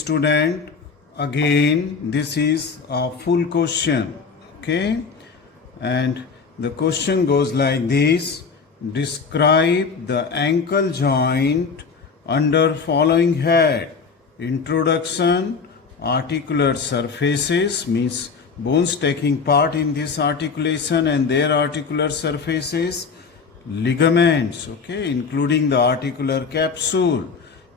student, again this is a full question, okay, and the question goes like this: describe the ankle joint under following head. Introduction: articular surfaces means bones taking part in this articulation and their articular surfaces. Ligaments, okay, including the articular capsule.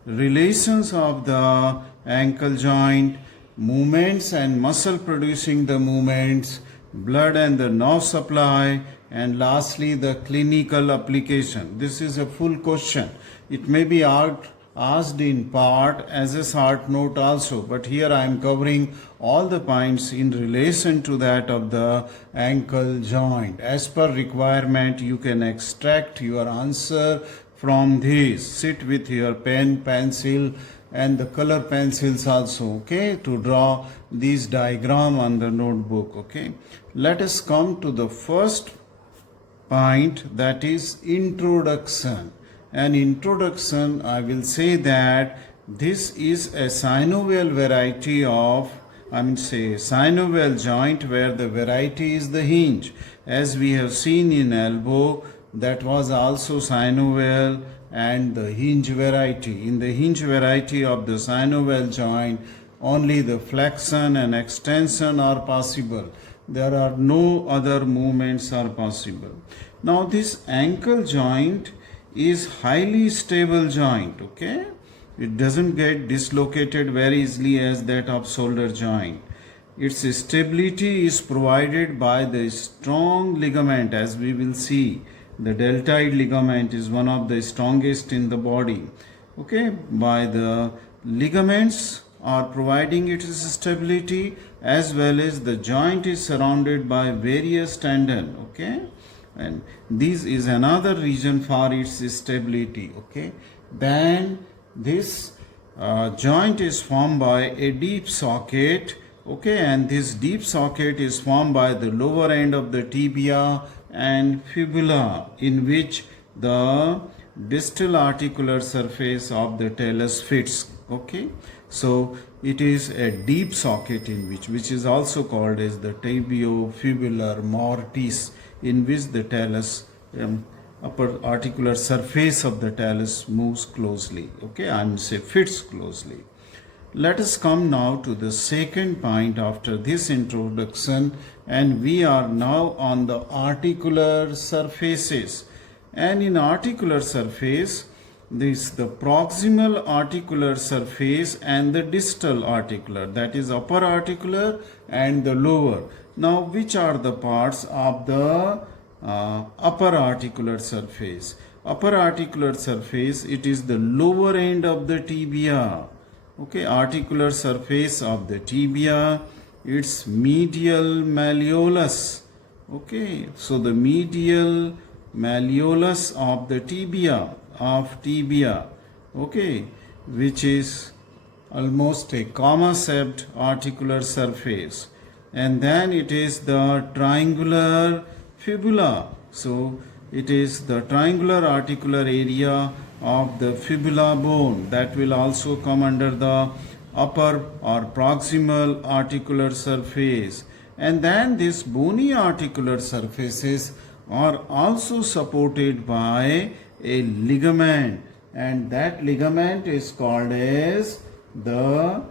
Relations of the ankle joint, movements and muscle producing the movements, blood and the nerve supply, and lastly the clinical application. This is a full question. It may be asked in part as a short note also, but here I am covering all the points in relation to that of the ankle joint. As per requirement, you can extract your answer from this. Sit with your pen, pencil and the color pencils also, okay, to draw this diagram on the notebook, okay. Let us come to the first point, that is introduction. An introduction, I will say that this is a synovial variety of, synovial joint where the variety is the hinge. As we have seen in elbow, that was also synovial and the hinge variety. In the hinge variety of the synovial joint, only the flexion and extension are possible. There are no other movements are possible. Now this ankle joint is highly stable joint, okay. It doesn't get dislocated very easily as that of shoulder joint. Its stability is provided by the strong ligament, as we will see. The deltoid ligament is one of the strongest in the body, okay. By the ligaments are providing its stability, as well as the joint is surrounded by various tendon, okay, and this is another reason for its stability, okay. Then this joint is formed by a deep socket, okay, and this deep socket is formed by the lower end of the tibia and fibula, in which the distal articular surface of the talus fits, okay. So it is a deep socket in which is also called as the tibiofibular mortise, in which the talus, upper articular surface of the talus moves closely, okay, fits closely. Let us come now to the second point after this introduction, and we are now on the articular surfaces. And in articular surface, the proximal articular surface and the distal articular, that is upper articular and the lower. Now which are the parts of the upper articular surface? Upper articular surface, it is the lower end of the tibia, okay. Articular surface of the tibia, it's medial malleolus, okay. So the medial malleolus of the tibia, okay, which is almost a comma-shaped articular surface. And then it is the triangular fibula. So it is the triangular articular area of the fibula bone that will also come under the upper or proximal articular surface. And then these bony articular surfaces are also supported by a ligament, and that ligament is called as the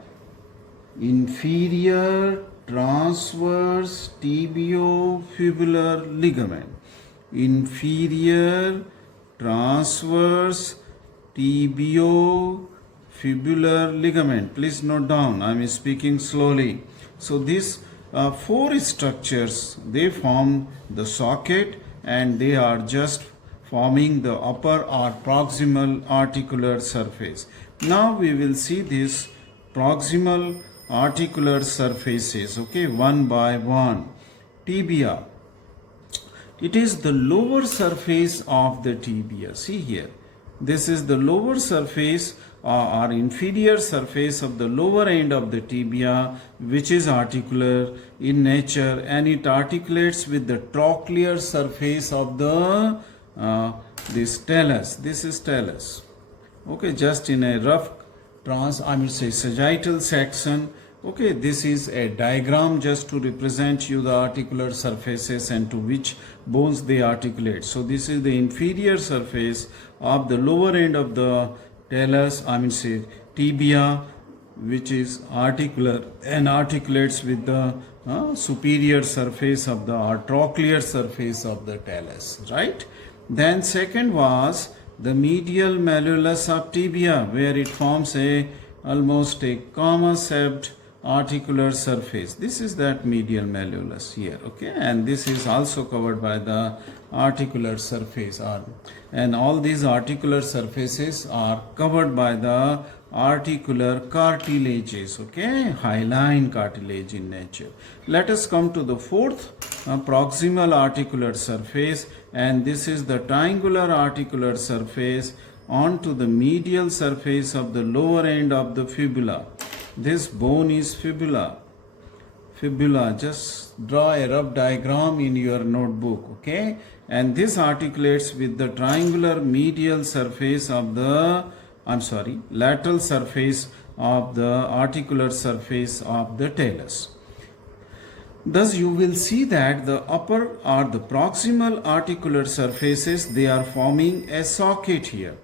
inferior transverse tibiofibular ligament. Inferior transverse tibiofibular ligament. Please note down, I am speaking slowly. So these four structures, they form the socket, and they are just forming the upper or proximal articular surface. Now we will see this proximal articular surfaces, okay, one by one. Tibia, it is the lower surface of the tibia. See here, this is the lower surface or inferior surface of the lower end of the tibia, which is articular in nature, and it articulates with the trochlear surface of the this talus. This is talus, okay, just in a rough sagittal section. Okay, this is a diagram just to represent you the articular surfaces and to which bones they articulate. So this is the inferior surface of the lower end of the talus, tibia, which is articular and articulates with the superior surface of the or trochlear surface of the talus, right? Then second was the medial malleolus of tibia, where it forms almost a comma-shaped articular surface. This is that medial malleolus here, okay, and this is also covered by the articular surface, and all these articular surfaces are covered by the articular cartilages, okay, hyaline cartilage in nature. Let us come to the fourth proximal articular surface, and this is the triangular articular surface onto the medial surface of the lower end of the fibula. This bone is fibula. Just draw a rough diagram in your notebook, okay, and this articulates with the triangular medial surface of the lateral surface of the articular surface of the talus. Thus you will see that the upper or the proximal articular surfaces, they are forming a socket here.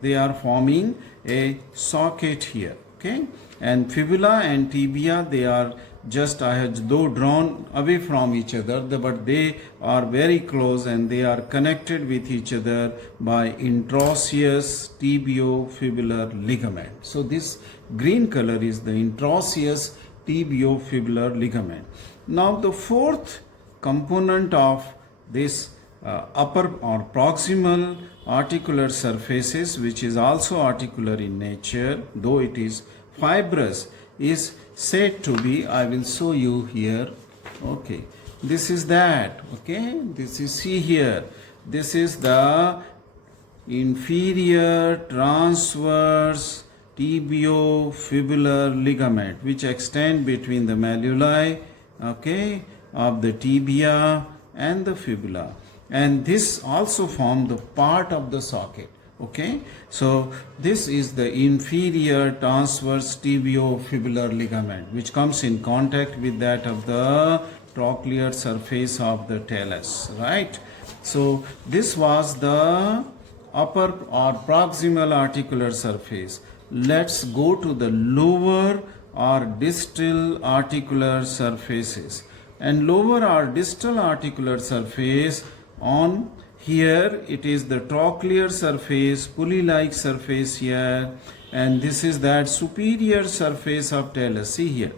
Okay, and fibula and tibia, they are just though drawn away from each other, but they are very close and they are connected with each other by interosseous tibiofibular ligament. So this green color is the interosseous tibiofibular ligament. Now the fourth component of this upper or proximal articular surfaces, which is also articular in nature, though it is fibrous, is said to be, I will show you here, okay, this is that, okay, this is, see here, this is the inferior transverse tibiofibular ligament, which extend between the malleoli, okay, of the tibia and the fibula, and this also form the part of the socket. Okay, so this is the inferior transverse tibiofibular ligament, which comes in contact with that of the trochlear surface of the talus, right? So this was the upper or proximal articular surface. Let's go to the lower or distal articular surfaces. And lower or distal articular surface, on here it is the trochlear surface, pulley-like surface here, and this is that superior surface of talus. See here,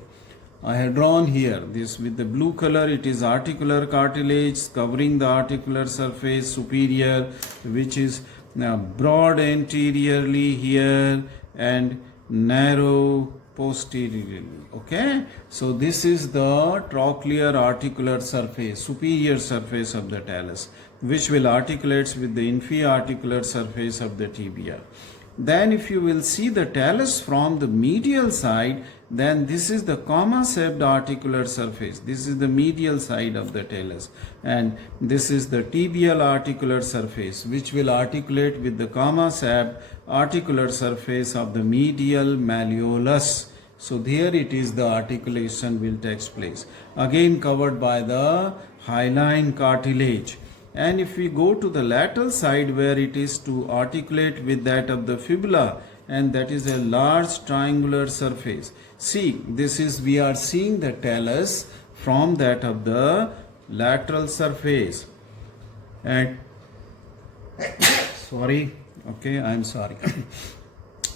I have drawn here this with the blue color. It is articular cartilage covering the articular surface superior, which is broad anteriorly here and narrow posteriorly. Okay, so this is the trochlear articular surface, superior surface of the talus, which will articulate with the inferior articular surface of the tibia. Then if you will see the talus from the medial side, then this is the comma-shaped articular surface. This is the medial side of the talus, and this is the tibial articular surface, which will articulate with the comma-shaped articular surface of the medial malleolus. So there it is, the articulation will take place, again covered by the hyaline cartilage. And if we go to the lateral side, where it is to articulate with that of the fibula, and that is a large triangular surface. See, this is, we are seeing the talus from that of the lateral surface. And sorry, okay, I am sorry.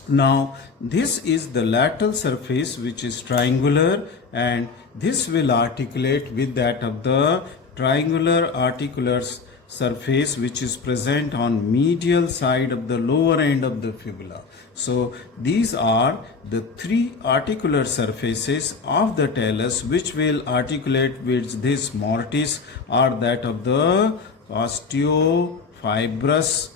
Now this is the lateral surface, which is triangular, and this will articulate with that of the triangular articular surface, which is present on medial side of the lower end of the fibula. So these are the three articular surfaces of the talus, which will articulate with this mortise or that of the osteofibrous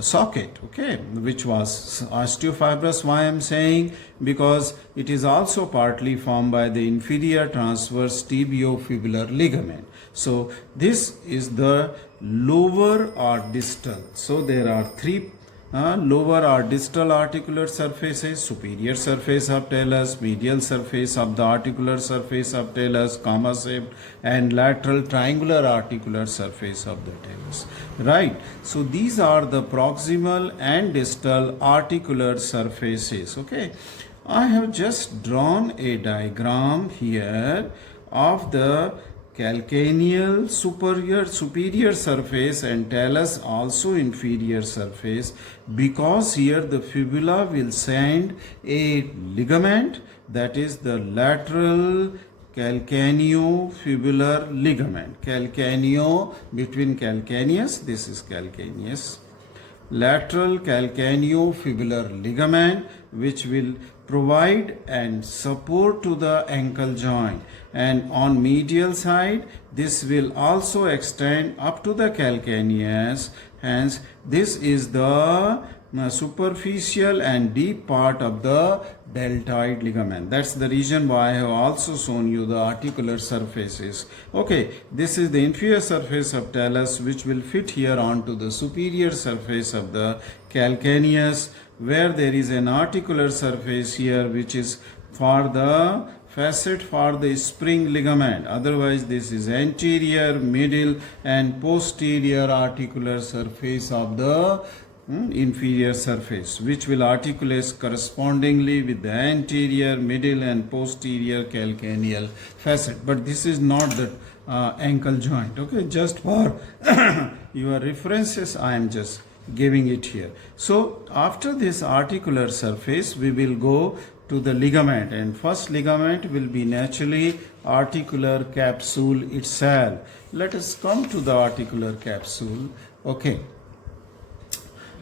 socket, okay, which was osteofibrous. Why I am saying? Because it is also partly formed by the inferior transverse tibiofibular ligament. So this is the lower or distal. So there are three lower or distal articular surfaces, superior surface of talus, medial surface of the articular surface of talus, comma shaped, and lateral triangular articular surface of the talus. Right. So these are the proximal and distal articular surfaces. Okay. I have just drawn a diagram here of the calcaneal superior surface and talus also inferior surface, because here the fibula will send a ligament, that is the lateral calcaneofibular ligament. Calcaneo between calcaneus, this is calcaneus. Lateral calcaneofibular ligament, which will provide and support to the ankle joint, and on medial side this will also extend up to the calcaneus. Hence this is the superficial and deep part of the deltoid ligament. That's the reason why I have also shown you the articular surfaces. Okay, this is the inferior surface of talus, which will fit here onto the superior surface of the calcaneus, where there is an articular surface here which is for the facet for the spring ligament. Otherwise this is anterior, middle and posterior articular surface of the inferior surface, which will articulate correspondingly with the anterior, middle and posterior calcaneal facet. But this is not the ankle joint. Okay, just for your references I am just giving it here. So after this articular surface we will go to the ligament, and first ligament will be naturally articular capsule itself. Let us come to the articular capsule. Okay,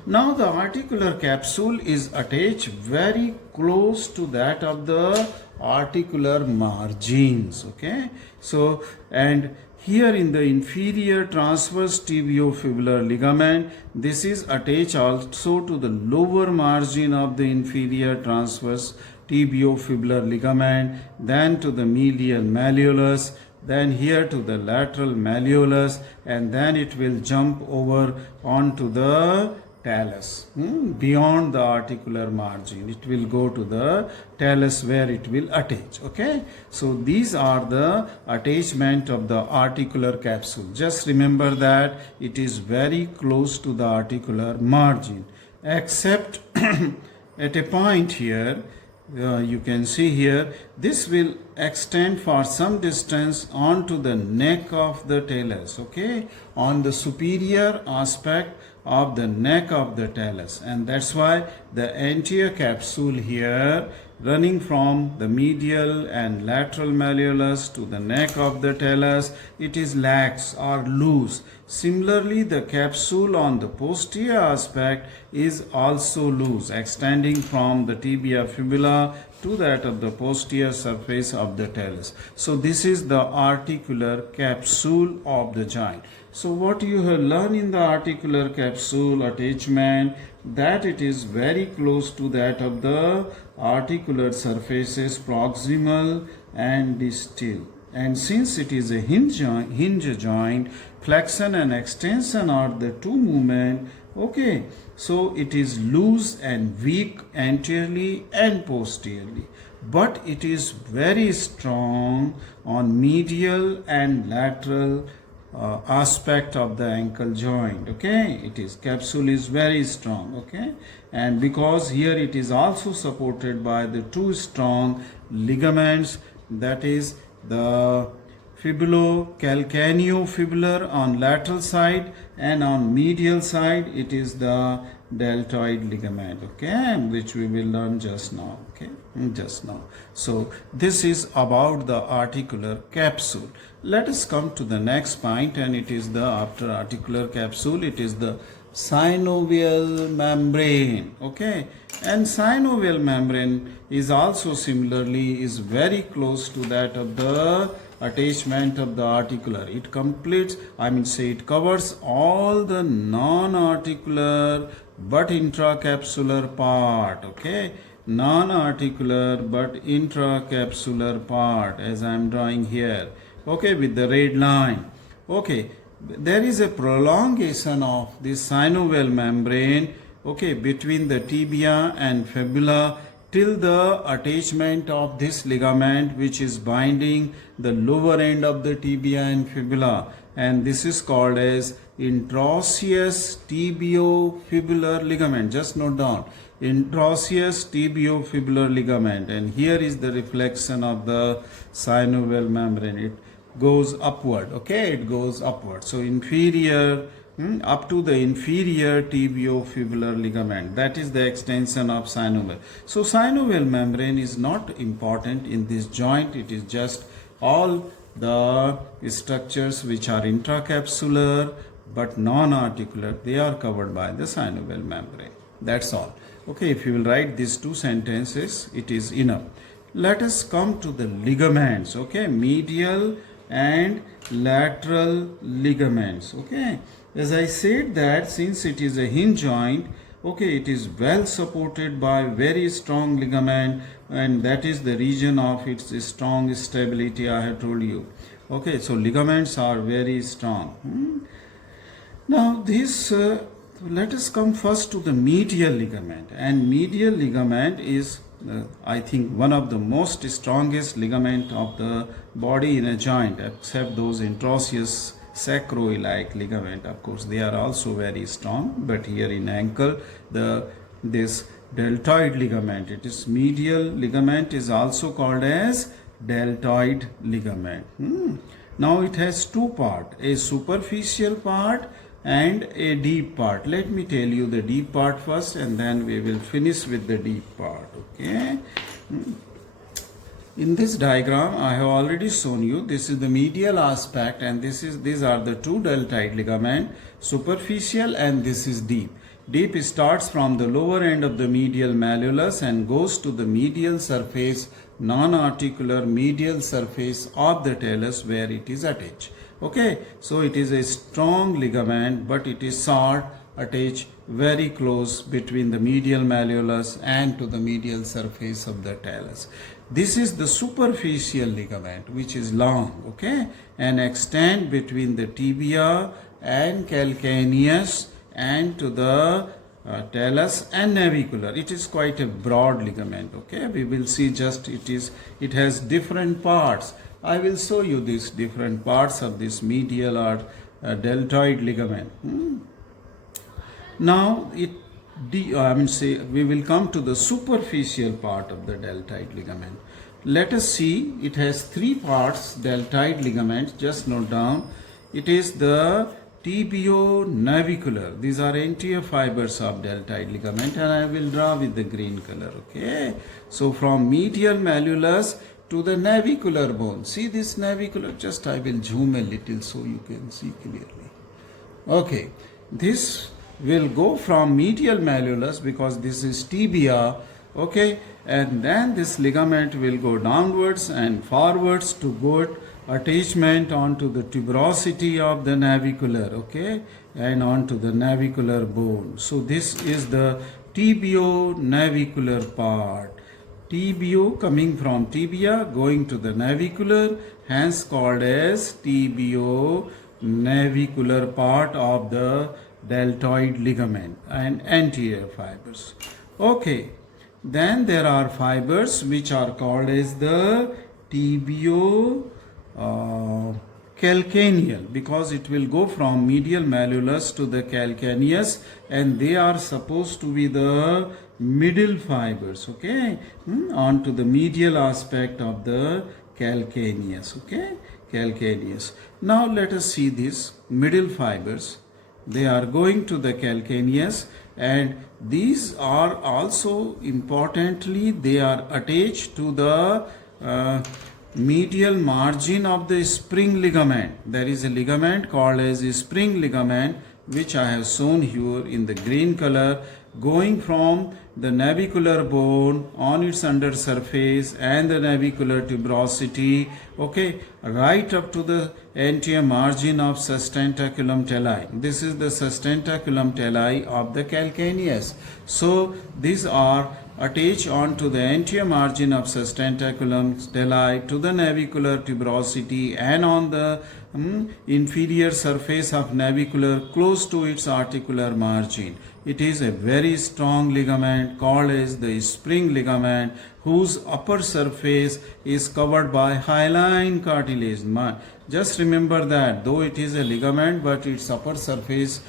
now the articular capsule is attached very close to that of the articular margins. Okay, so and here in the inferior transverse tibiofibular ligament, this is attached also to the lower margin of the inferior transverse tibiofibular ligament, then to the medial malleolus, then here to the lateral malleolus, and then it will jump over onto the talus. Beyond the articular margin, it will go to the talus where it will attach. Okay, so these are the attachment of the articular capsule. Just remember that it is very close to the articular margin, except at a point here. You can see here, this will extend for some distance onto the neck of the talus. Okay, on the superior aspect of the neck of the talus, and that's why the anterior capsule here running from the medial and lateral malleolus to the neck of the talus, it is lax or loose. Similarly, the capsule on the posterior aspect is also loose, extending from the tibia fibula to that of the posterior surface of the talus. So this is the articular capsule of the joint. So what you have learned in the articular capsule attachment, that it is very close to that of the articular surfaces proximal and distal. And since it is a hinge joint, flexion and extension are the two movements. Okay, so it is loose and weak anteriorly and posteriorly, but it is very strong on medial and lateral aspect of the ankle joint. Okay, it is capsule is very strong. Okay, and because here it is also supported by the two strong ligaments, that is the fibulocalcaneofibular on lateral side, and on medial side it is the deltoid ligament. Okay, which we will learn just now. Okay, just now. So this is about the articular capsule. Let us come to the next point, and it is the after articular capsule, it is the synovial membrane. Okay, and synovial membrane is also similarly is very close to that of the attachment of the articular. It completes, it covers all the non-articular but intracapsular part. Okay, non-articular but intracapsular part, as I am drawing here. Okay, with the red line. Okay, there is a prolongation of this synovial membrane. okay, between the tibia and fibula till the attachment of this ligament which is binding the lower end of the tibia and fibula, and this is called as interosseous tibiofibular ligament. Just note down, interosseous tibiofibular ligament, and here is the reflection of the synovial membrane. It goes upward, okay, it goes upward. So inferior, up to the inferior tibiofibular ligament, that is the extension of synovial. So synovial membrane is not important in this joint. It is just all the structures which are intracapsular but non-articular, they are covered by the synovial membrane. That's all. Okay, if you will write these two sentences, it is enough. Let us come to the ligaments, okay, medial and lateral ligaments, okay. As I said that since it is a hinge joint, okay, it is well supported by very strong ligament, and that is the region of its strong stability I have told you. Okay, so ligaments are very strong. Now this, let us come first to the medial ligament, and medial ligament is I think one of the most strongest ligament of the body in a joint, except those interosseous sacroiliac ligament. Of course, they are also very strong, but here in ankle, this deltoid ligament, it is medial ligament, is also called as deltoid ligament. Now it has two parts, a superficial part and a deep part. Let me tell you the deep part first, and then we will finish with the deep part, okay. In this diagram I have already shown you, this is the medial aspect, and these are the two deltoid ligament, superficial and this is deep. Deep starts from the lower end of the medial malleolus and goes to the medial surface, non-articular medial surface of the talus where it is attached. Okay, so it is a strong ligament, but it is short, attached very close between the medial malleolus and to the medial surface of the talus. This is the superficial ligament, which is long, okay, and extend between the tibia and calcaneus and to the talus and navicular. It is quite a broad ligament, okay. We will see just it has different parts. I will show you these different parts of this medial or deltoid ligament. Now we will come to the superficial part of the deltoid ligament. Let us see, it has three parts, deltoid ligament. Just note down, it is the tibio-navicular. These are anterior fibers of deltoid ligament, and I will draw with the green color, okay. So from medial malleolus to the navicular bone. See this navicular, just I will zoom a little so you can see clearly. Okay, this will go from medial malleolus because this is tibia, okay, and then this ligament will go downwards and forwards to good attachment onto the tuberosity of the navicular, okay, and onto the navicular bone. So this is the tibio-navicular part. Tibio coming from tibia going to the navicular, hence called as tibio-navicular part of the deltoid ligament and anterior fibers. Okay, then there are fibers which are called as the tibio-calcaneal, because it will go from medial malleolus to the calcaneus, and they are supposed to be the middle fibers, okay, onto the medial aspect of the calcaneus, okay, calcaneus. Now let us see these middle fibers. They are going to the calcaneus, and these are also importantly, they are attached to the medial margin of the spring ligament. There is a ligament called as a spring ligament, which I have shown here in the green color, going from the navicular bone on its under surface and the navicular tuberosity, okay, right up to the anterior margin of sustentaculum talli. This is the sustentaculum talli of the calcaneus. So these are attached onto the anterior margin of sustentaculum talli to the navicular tuberosity and on the inferior surface of navicular close to its articular margin. it is a very strong ligament called as the spring ligament, whose upper surface is covered by hyaline cartilage. Just remember that though it is a ligament, but its upper surface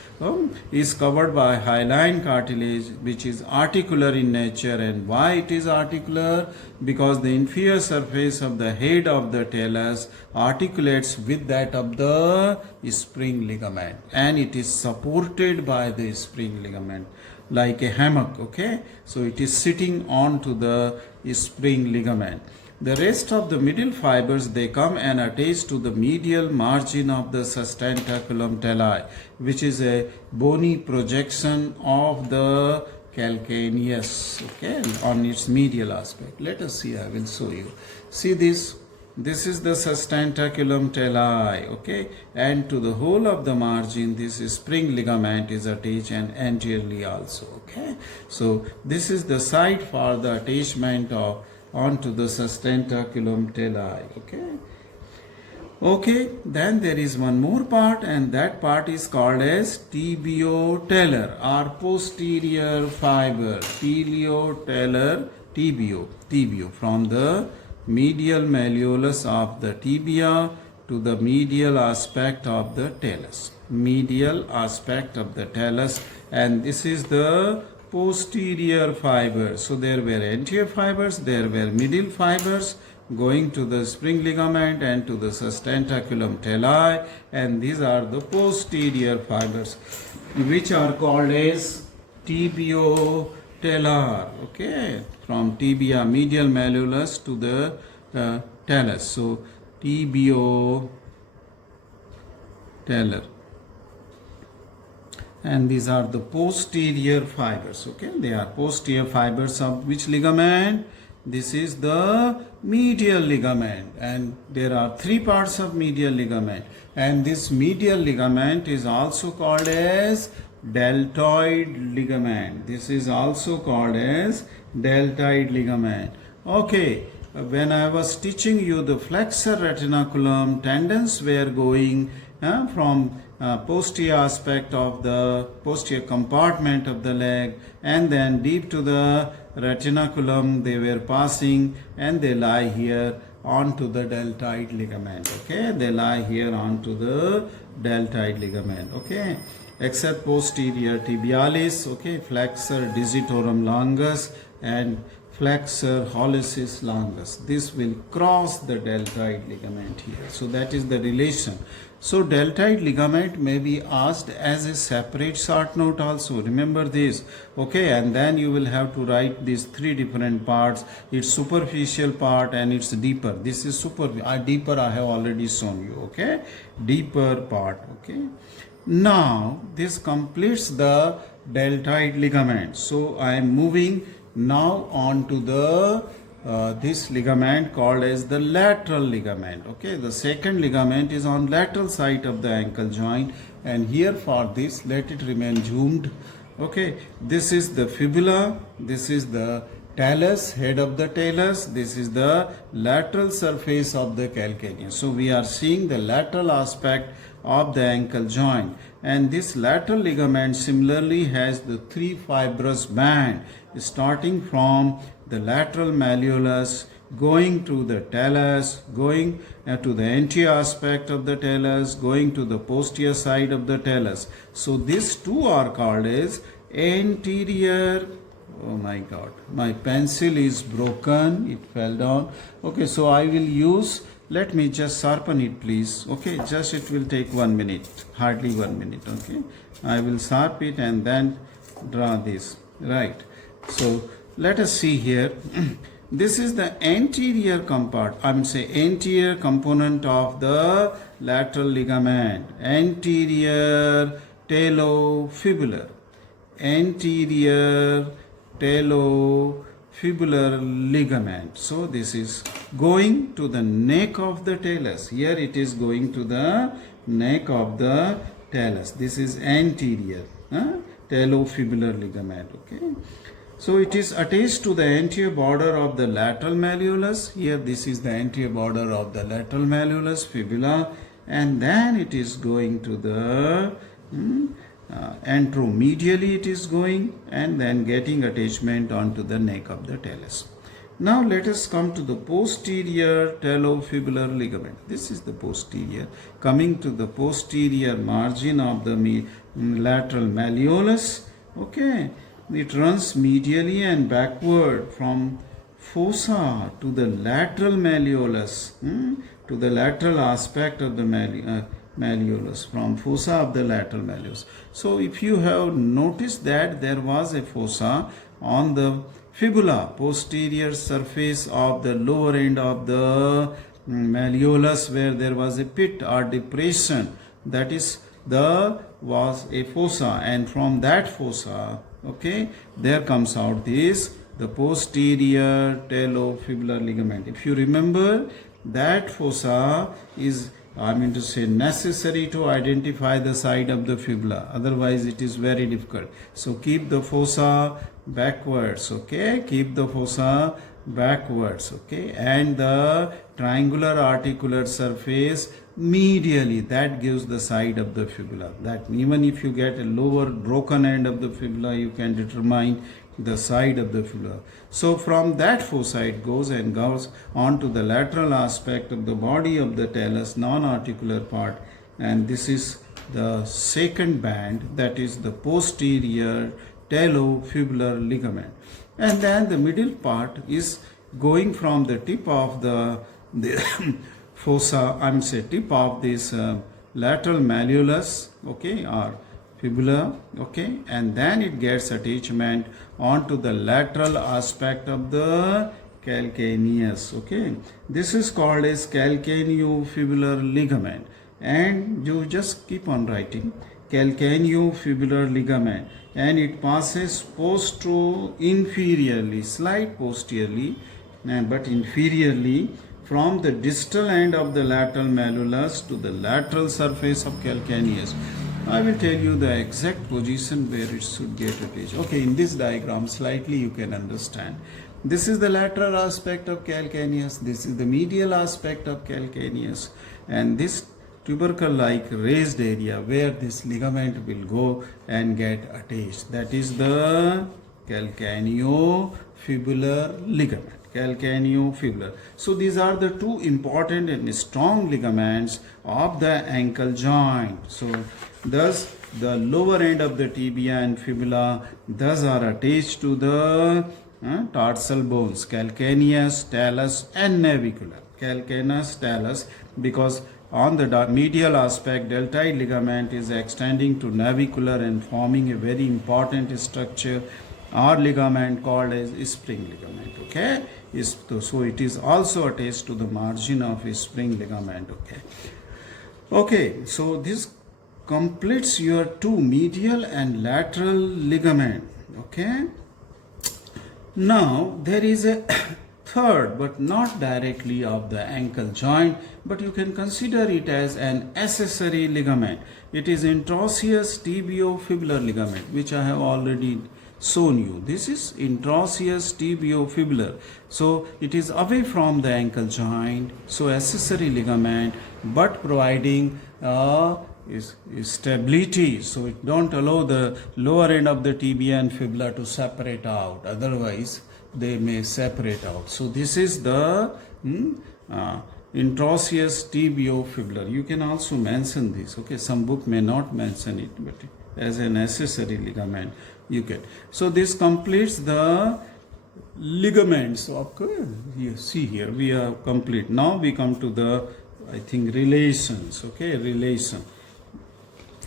is covered by hyaline cartilage, which is articular in nature. And why it is articular? Because the inferior surface of the head of the talus articulates with that of the spring ligament, and it is supported by the spring ligament like a hammock. Okay, so it is sitting onto the spring ligament. The rest of the middle fibers, they come and attach to the medial margin of the sustentaculum talli, which is a bony projection of the calcaneus, okay, on its medial aspect. Let us see, I will show you. See this. This is the sustentaculum talli, okay, and to the whole of the margin, this spring ligament is attached, and anteriorly also, okay. So this is the site for the attachment of onto the sustentaculum talli, okay. Okay, then there is one more part, and that part is called as tibio-talar or posterior fiber. Tibio-talar, tibio from the medial malleolus of the tibia to the medial aspect of the talus. Medial aspect of the talus, and this is the posterior fiber. So there were anterior fibers, there were middle fibers going to the spring ligament and to the sustentaculum talli, and these are the posterior fibers, which are called as tibio-talar, okay, from tibia medial malleolus to the talus. So tibio-talar, and these are the posterior fibers, okay. They are posterior fibers of which ligament? This is the medial ligament, and there are three parts of medial ligament, and this medial ligament is also called as deltoid ligament. This is also called as deltoid ligament. Okay, when I was teaching you the flexor retinaculum, tendons were going from posterior aspect of the posterior compartment of the leg, and then deep to the retinaculum they were passing, and they lie here onto the deltoid ligament, okay. They lie here onto the deltoid ligament, okay, except posterior tibialis, okay, flexor digitorum longus and flexor hallucis longus. This will cross the deltoid ligament here. So that is the relation. So deltoid ligament may be asked as a separate short note also. Remember this, okay, and then you will have to write these three different parts. Its superficial part and its deeper. This is deeper I have already shown you, okay, deeper part, okay. Now this completes the deltoid ligament. So I am moving now on to the this ligament called as the lateral ligament, okay. The second ligament is on lateral side of the ankle joint, and here for this let it remain zoomed, okay. This is the fibula, this is the talus, head of the talus, this is the lateral surface of the calcaneus. So we are seeing the lateral aspect of the ankle joint, and this lateral ligament similarly has the three fibrous band starting from the lateral malleolus, going to the talus, going to the anterior aspect of the talus, going to the posterior side of the talus. So these two are called as anterior. Oh my God, my pencil is broken, it fell down. Okay, so I will use, let me just sharpen it please, okay, just it will take 1 minute, hardly 1 minute, okay. I will sharpen it and then draw this, right. So let us see here. This is the anterior anterior component of the lateral ligament, anterior talofibular, anterior talofibular ligament. So this is going to the neck of the talus. Here it is going to the neck of the talus. This is anterior talofibular ligament, okay. So it is attached to the anterior border of the lateral malleolus. Here this is the anterior border of the lateral malleolus, fibula, and then it is going to the anteromedially it is going and then getting attachment onto the neck of the talus. Now let us come to the posterior talofibular ligament. This is the posterior, coming to the posterior margin of the lateral malleolus. Okay, it runs medially and backward from fossa to the lateral malleolus, to the lateral aspect of the malleolus, from fossa of the lateral malleolus. So if you have noticed that there was a fossa on the fibula, posterior surface of the lower end of the malleolus, where there was a pit or depression, that is was a fossa, and from that fossa, okay, there comes out the posterior talofibular ligament. If you remember, that fossa is, necessary to identify the side of the fibula. Otherwise, it is very difficult. So keep the fossa backwards, okay? Keep the fossa backwards, okay? And the triangular articular surface medially, that gives the side of the fibula. That even if you get a lower broken end of the fibula, you can determine the side of the fibula. So from that fossa it goes and goes on to the lateral aspect of the body of the talus, non-articular part, and this is the second band, that is the posterior talofibular ligament. And then the middle part is going from the tip of the fossa, tip of this lateral malleolus, okay, or fibula, okay, and then it gets attachment onto the lateral aspect of the calcaneus, okay. This is called as calcaneofibular ligament, and you just keep on writing calcaneofibular ligament, and it passes inferiorly, slight posteriorly, but inferiorly from the distal end of the lateral malleolus to the lateral surface of calcaneus. I will tell you the exact position where it should get attached. Okay, in this diagram, slightly you can understand. This is the lateral aspect of calcaneus. This is the medial aspect of calcaneus. And this tubercle-like raised area where this ligament will go and get attached. That is the calcaneofibular ligament. Calcaneofibular. So these are the two important and strong ligaments of the ankle joint. So thus the lower end of the tibia and fibula thus are attached to the tarsal bones, calcaneus, talus and navicular. Calcaneus, talus, because on the medial aspect, deltoid ligament is extending to navicular and forming a very important structure or ligament called as spring ligament, okay. So it is also attached to the margin of a spring ligament, okay. Okay, so this completes your two medial and lateral ligament, okay. Now there is a third, but not directly of the ankle joint, but you can consider it as an accessory ligament. It is interosseous tibiofibular ligament, which I have already shown you. This is interosseous tibiofibular. So it is away from the ankle joint, so accessory ligament, but providing is stability, so it don't allow the lower end of the tibia and fibula to separate out, otherwise they may separate out. So this is the interosseous tibiofibular. You can also mention this, okay. Some book may not mention it, but as an accessory ligament you get. So this completes the ligaments. Okay, you see here we are complete. Now we come to the, I think, relations, okay, relation.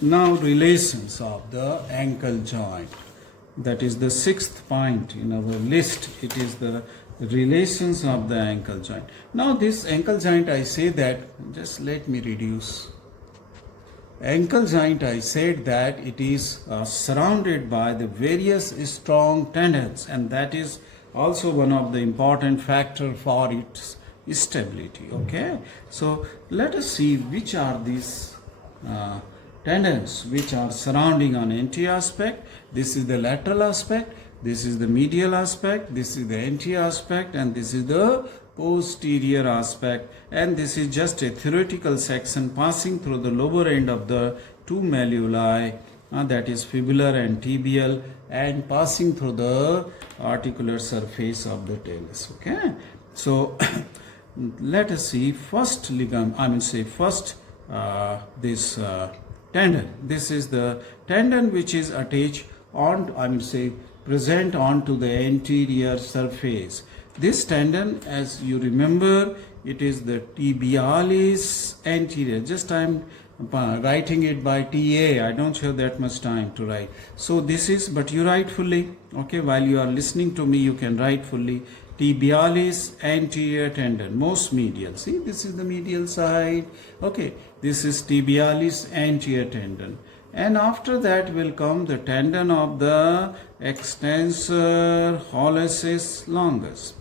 Now relations of the ankle joint, that is the sixth point in our list. It is the relations of the ankle joint. Now this ankle joint, I say that, just let me reduce. Ankle joint, I said that it is surrounded by the various strong tendons, and that is also one of the important factor for its stability, okay. So let us see which are these tendons which are surrounding on anterior aspect. This is the lateral aspect, this is the medial aspect, this is the anterior aspect, and this is the posterior aspect, and this is just a theoretical section passing through the lower end of the two malleoli that is fibular and tibial, and passing through the articular surface of the talus. Okay, so let us see first ligament. First this tendon. This is the tendon which is attached on, present onto the anterior surface. This tendon, as you remember, it is the tibialis anterior. Just I am writing it by TA. I don't have that much time to write. So this is, but you write fully. Okay, while you are listening to me, you can write fully. Tibialis anterior tendon, most medial. See, this is the medial side. Okay, this is tibialis anterior tendon. And after that will come the tendon of the extensor hallucis longus.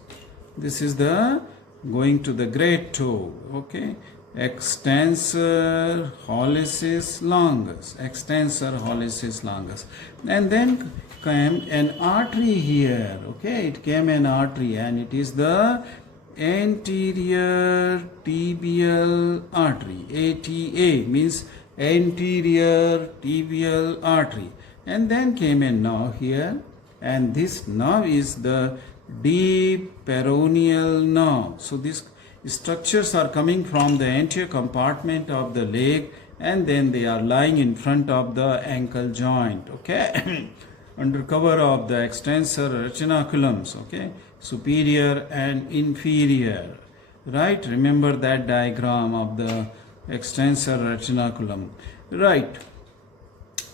This is the going to the great toe. Okay, extensor hallucis longus, extensor hallucis longus. And then came an artery here. Okay, it came an artery, and it is the anterior tibial artery. ATA means anterior tibial artery. And then came a nerve here, and this nerve is the deep peroneal nerve. So these structures are coming from the anterior compartment of the leg, and then they are lying in front of the ankle joint. Okay, under cover of the extensor retinaculums. Okay, superior and inferior. Right, remember that diagram of the extensor retinaculum. Right,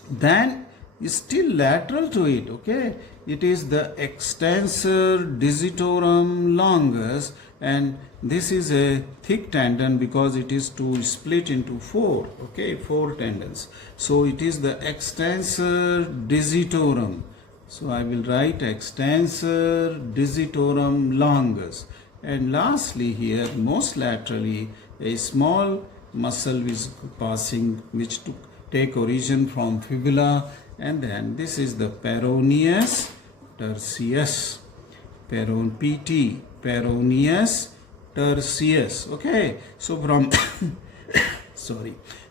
then still lateral to it. Okay, it is the extensor digitorum longus, and this is a thick tendon because it is to split into four. Okay, four tendons. So it is the extensor digitorum. So I will write extensor digitorum longus. And lastly here, most laterally, a small muscle is passing, which to take origin from fibula, and then this is the peroneus tertius, PT, peroneus tertius. Okay, so from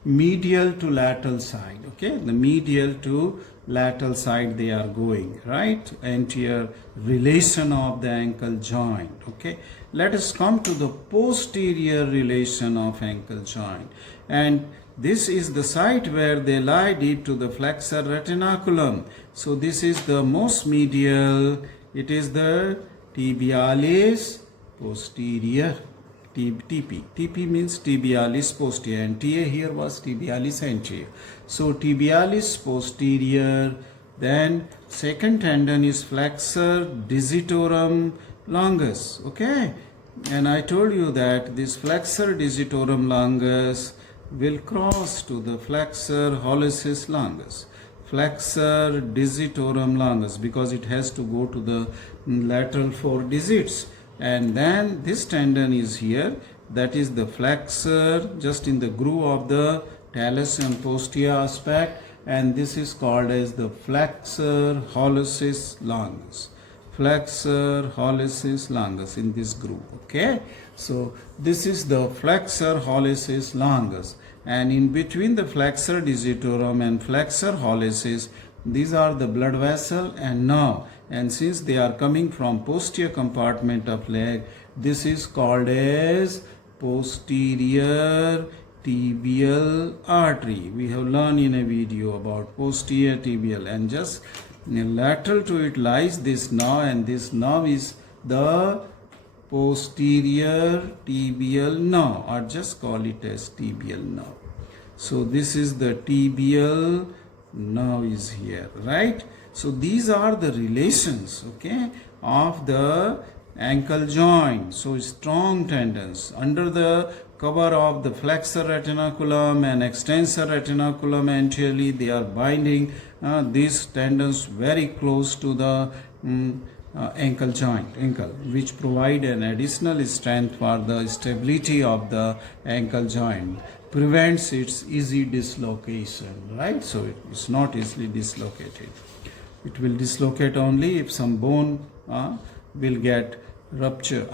medial to lateral side. Okay, the medial to lateral side they are going, right? Anterior relation of the ankle joint. Okay, let us come to the posterior relation of ankle joint, and this is the site where they lie deep to the flexor retinaculum. So this is the most medial. It is the tibialis posterior. TP means tibialis posterior, and TA here was tibialis anterior. So tibialis posterior. Then second tendon is flexor digitorum longus. Okay, and I told you that this flexor digitorum longus will cross to the flexor hallucis longus, flexor digitorum longus, because it has to go to the lateral four digits. And then this tendon is here, that is the flexor, just in the groove of the talus and posterior aspect, and this is called as the flexor hallucis longus, flexor hallucis longus, in this groove. Okay, so this is the flexor hallucis longus, and in between the flexor digitorum and flexor hallucis, these are the blood vessel and nerve, and since they are coming from posterior compartment of leg, this is called as posterior tibial artery. We have learned in a video about posterior tibial, and just lateral to it lies this nerve, and this nerve is the posterior tibial nerve, or just call it as tibial nerve. So this is the tibial nerve is here, right? So these are the relations, okay, of the ankle joint. So strong tendons under the cover of the flexor retinaculum and extensor retinaculum anteriorly, they are binding these tendons very close to the ankle joint, which provide an additional strength for the stability of the ankle joint, prevents its easy dislocation, right? So it's not easily dislocated. It will dislocate only if some bone will get ruptured,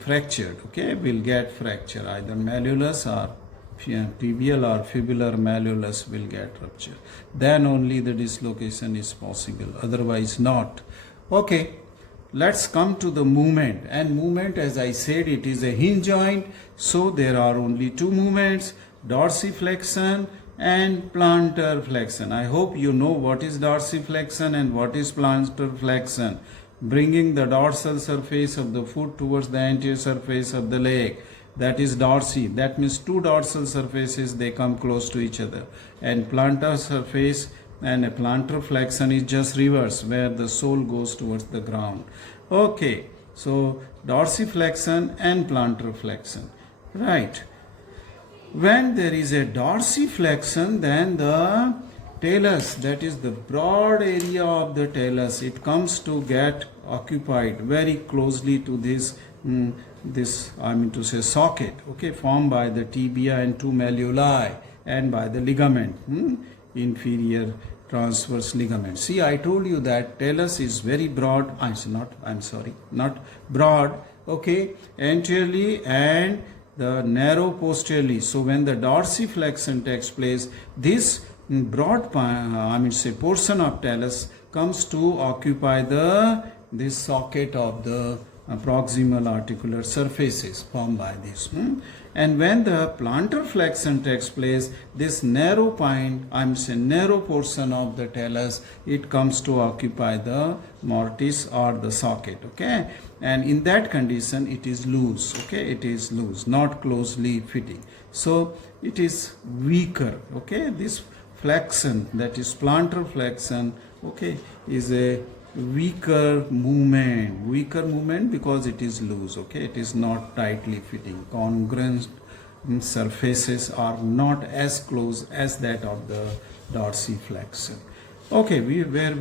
fractured. Okay, will get fracture, either malleolus or tibial or fibular malleolus will get rupture. Then only the dislocation is possible, otherwise not. Okay, let's come to the movement. And movement, as I said, it is a hinge joint, so there are only two movements, dorsiflexion and plantar flexion. I hope you know what is dorsiflexion and what is plantar flexion. Bringing the dorsal surface of the foot towards the anterior surface of the leg, that is dorsi. That means two dorsal surfaces, they come close to each other. And plantar surface and a plantar flexion is just reverse, where the sole goes towards the ground. Okay, so dorsiflexion and plantar flexion. Right. When there is a dorsiflexion, then the talus, that is the broad area of the talus, it comes to get occupied very closely to this socket, okay, formed by the tibia and two malleoli and by the ligament, inferior transverse ligament. See, I told you that talus is very broad. Not broad, okay, anteriorly and the narrow posteriorly. So when the dorsiflexion takes place, this broad portion of talus comes to occupy this socket of the proximal articular surfaces formed by this. And when the plantar flexion takes place, this narrow portion of the talus, it comes to occupy the mortise or the socket, okay? And in that condition, it is loose, okay? It is loose, not closely fitting. So it is weaker, okay? This flexion, that is plantar flexion, okay, is a weaker movement because it is loose, okay? It is not tightly fitting. Congruent surfaces are not as close as that of the dorsiflexion. Okay, we were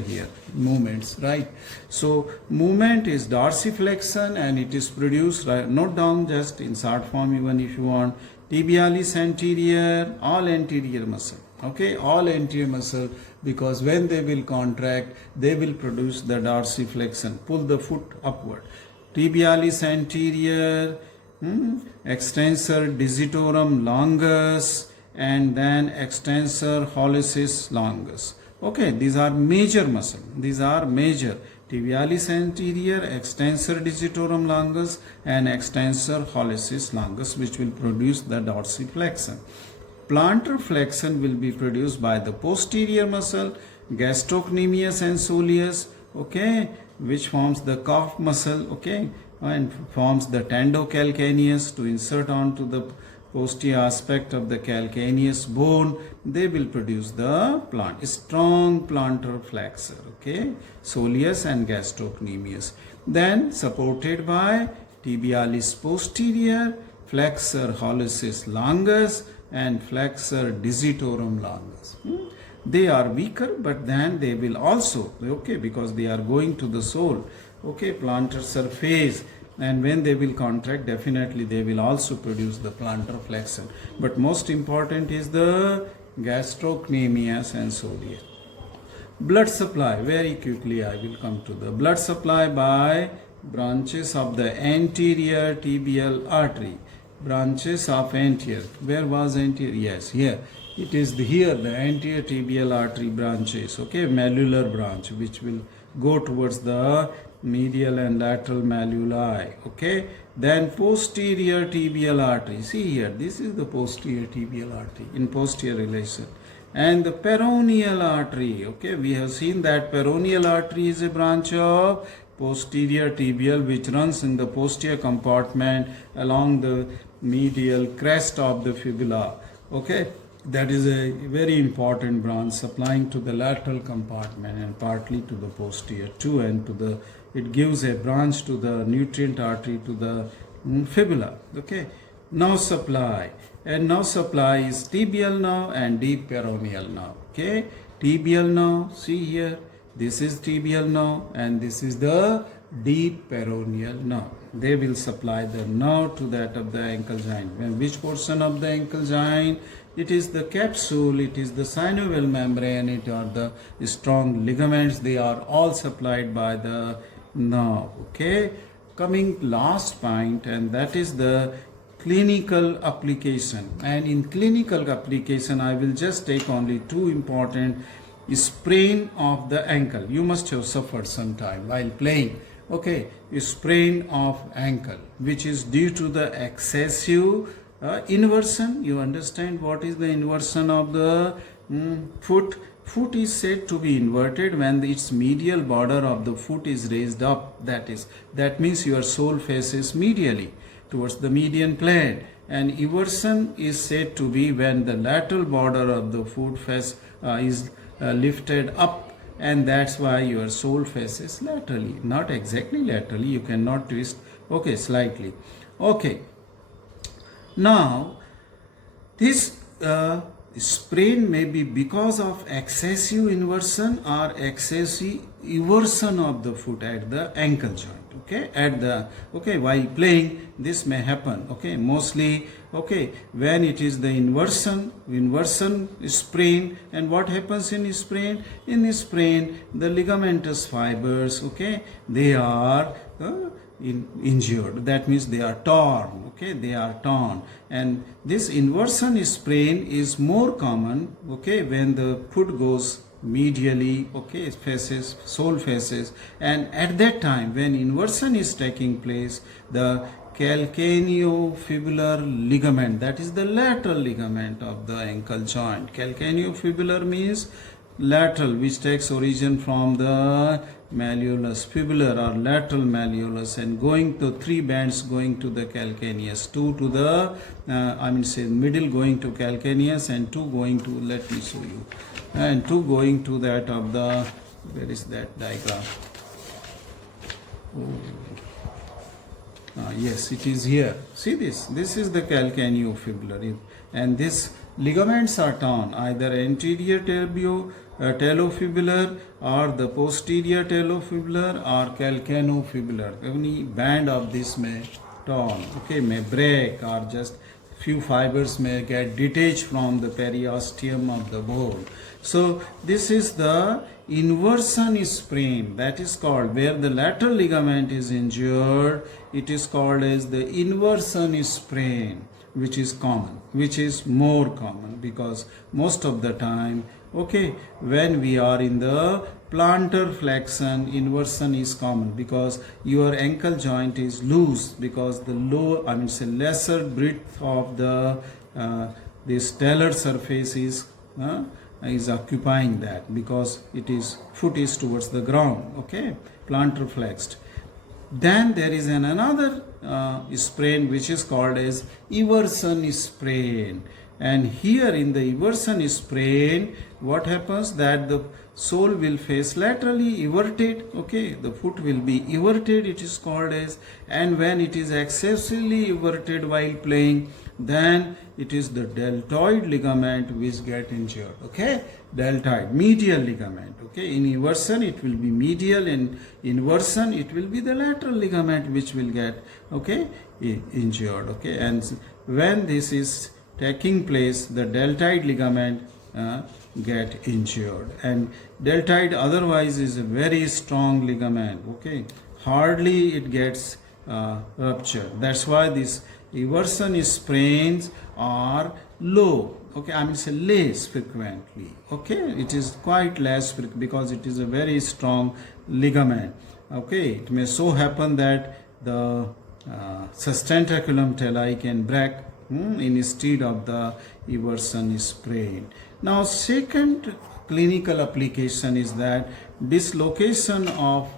here. Movements, right? So movement is dorsiflexion and it is produced, note down just in short form even if you want, tibialis anterior, all anterior muscle, okay, all anterior muscle, because when they will contract, they will produce the dorsiflexion, pull the foot upward. Tibialis anterior, extensor digitorum longus, and then extensor hallucis longus. Okay, these are major muscle. These are major. Tibialis anterior, extensor digitorum longus, and extensor hallucis longus, which will produce the dorsiflexion. Plantar flexion will be produced by the posterior muscle, gastrocnemius and soleus, okay, which forms the calf muscle, okay, and forms the tendocalcaneus to insert onto the posterior aspect of the calcaneus bone. They will produce the strong plantar flexor, okay, soleus and gastrocnemius. Then supported by tibialis posterior, flexor hallucis longus, and flexor digitorum longus. They are weaker, but then they will also, okay, because they are going to the sole, okay, plantar surface, and when they will contract, definitely they will also produce the plantar flexion. But most important is the gastrocnemius and soleus. Blood supply, very quickly I will come to the blood supply by branches of the anterior tibial artery. Branches of anterior. Where was anterior? Yes, here. It is here, the anterior tibial artery branches, okay, malleolar branch, which will go towards the medial and lateral malleoli, okay. Then posterior tibial artery. See here, this is the posterior tibial artery in posterior relation. And the peroneal artery, okay, we have seen that peroneal artery is a branch of posterior tibial which runs in the posterior compartment along the medial crest of the fibula, okay. That is a very important branch supplying to the lateral compartment and partly to the posterior too, and to the, it gives a branch to the nutrient artery to the fibula, okay. Nerve supply, and nerve supply is tibial nerve and deep peroneal nerve, okay. Tibial nerve, see here, this is tibial nerve and this is the deep peroneal nerve. They will supply the nerve to that of the ankle joint. When which portion of the ankle joint? It is the capsule, it is the synovial membrane, it are the strong ligaments. They are all supplied by the nerve, okay. Coming last point, and that is the clinical application. And in clinical application, I will just take only two important: sprain of the ankle. You must have suffered sometime while playing. Okay, sprain of ankle, which is due to the excessive inversion. You understand what is the inversion of the foot? Foot is said to be inverted when its medial border of the foot is raised up. That means your sole faces medially towards the median plane. And eversion is said to be when the lateral border of the foot face is lifted up, and that's why your sole faces laterally. Not exactly laterally, you cannot twist. Okay, slightly. Okay. Now, this sprain may be because of excessive inversion or excessive eversion of the foot at the ankle joint. Okay, while playing this may happen. Okay, mostly. Okay, when it is the inversion sprain. And what happens in sprain? In sprain, the ligamentous fibers, okay, they are injured. That means they are torn. Okay, they are torn. And this inversion sprain is more common, okay, when the foot goes medially, okay, faces, sole faces. And at that time, when inversion is taking place, the calcaneofibular ligament, that is the lateral ligament of the ankle joint. Calcaneofibular means lateral, which takes origin from the malleolus fibular or lateral malleolus, and going to three bands going to the calcaneus, two to the middle going to calcaneus, and two going to, let me show you, and two going to that of the, where is that diagram? Yes, it is here. See this is the calcaneofibular, and these ligaments are torn, either anterior talofibular or the posterior talofibular or calcaneofibular. Any band of this may torn, okay, may break, or just few fibers may get detached from the periosteum of the bone. So this is the inversion sprain, that is called, where the lateral ligament is injured, it is called as the inversion sprain, which is common, which is more common, because most of the time, okay, when we are in the plantar flexion, inversion is common, because your ankle joint is loose, because the lesser breadth of the this talar surface is occupying that, because foot is towards the ground, okay, plantar flexed. Then there is another sprain which is called as eversion sprain. And here in the eversion sprain, what happens, that the sole will face laterally everted, okay, the foot will be everted, it is called as, and when it is excessively everted while playing, then it is the deltoid ligament which get injured, okay, deltoid, medial ligament, okay, in eversion it will be medial, in inversion it will be the lateral ligament which will get, okay, injured, okay, and when this is taking place, the deltoid ligament get injured. And deltoid otherwise is a very strong ligament, okay, hardly it gets ruptured. That's why this eversion sprains are low, okay, less frequently, okay, it is quite less because it is a very strong ligament, okay. It may so happen that the sustentaculum tali can break instead of the eversion sprain. Now, second clinical application is that dislocation of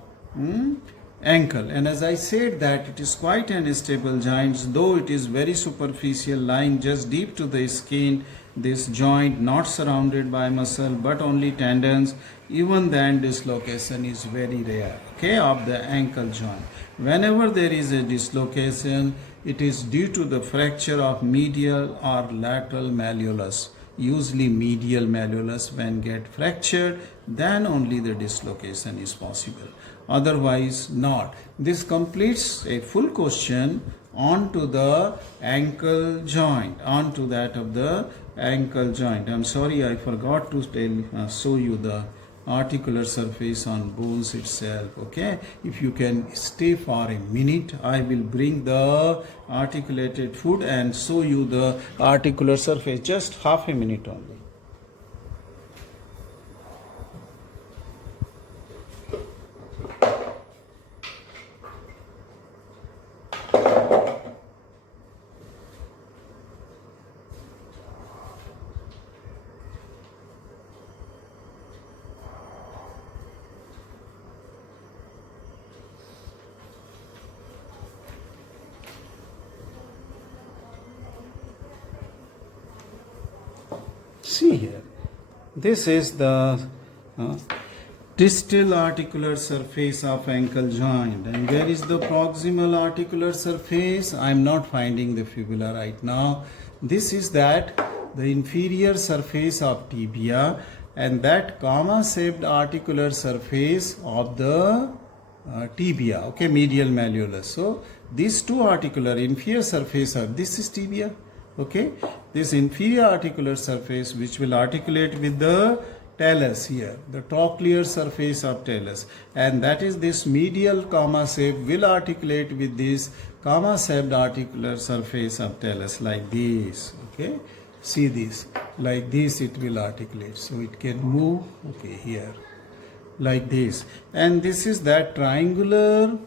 ankle. And as I said that it is quite an stable joint, though it is very superficial, lying just deep to the skin, this joint not surrounded by muscle but only tendons, even then dislocation is very rare, okay, of the ankle joint. Whenever there is a dislocation, it is due to the fracture of medial or lateral malleolus. Usually medial malleolus when get fractured, then only the dislocation is possible, otherwise not. This completes a full question onto the ankle joint, onto that of the ankle joint. I'm sorry, I forgot to show you the articular surface on bones itself. Okay, if you can stay for a minute, I will bring the articulated foot and show you the articular surface. Just half a minute only. See here, this is the distal articular surface of ankle joint, and where is the proximal articular surface? I am not finding the fibula right now. This is that the inferior surface of tibia and that comma shaped articular surface of the tibia, okay, medial malleolus. So these two articular inferior surface of this is tibia, okay, this inferior articular surface which will articulate with the talus here, the trochlear surface of talus, and that is this medial comma shape will articulate with this comma shaped articular surface of talus like this. Okay, see this, like this it will articulate, so it can move, okay, here like this, and this is that triangular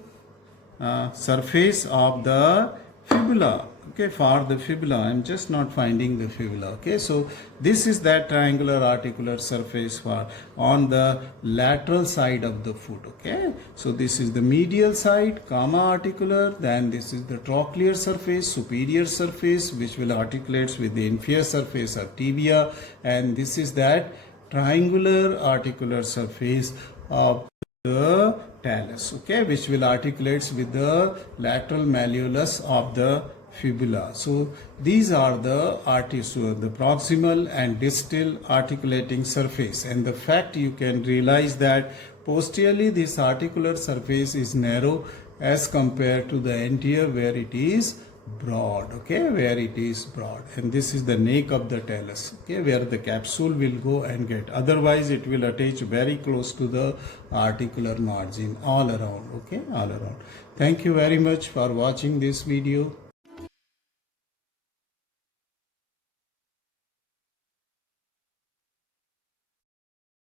surface of the fibula. Okay, for the fibula, I am just not finding the fibula. Okay, so this is that triangular articular surface for on the lateral side of the foot. Okay, so this is the medial side, comma articular, then this is the trochlear surface, superior surface, which will articulate with the inferior surface of tibia, and this is that triangular articular surface of the talus, okay, which will articulate with the lateral malleolus of the fibula. So these are the the proximal and distal articulating surface, and the fact you can realize that posteriorly this articular surface is narrow as compared to the anterior where it is broad, okay, where it is broad, and this is the neck of the talus, okay, where the capsule will go and get, otherwise it will attach very close to the articular margin all around, okay, all around. Thank you very much for watching this video.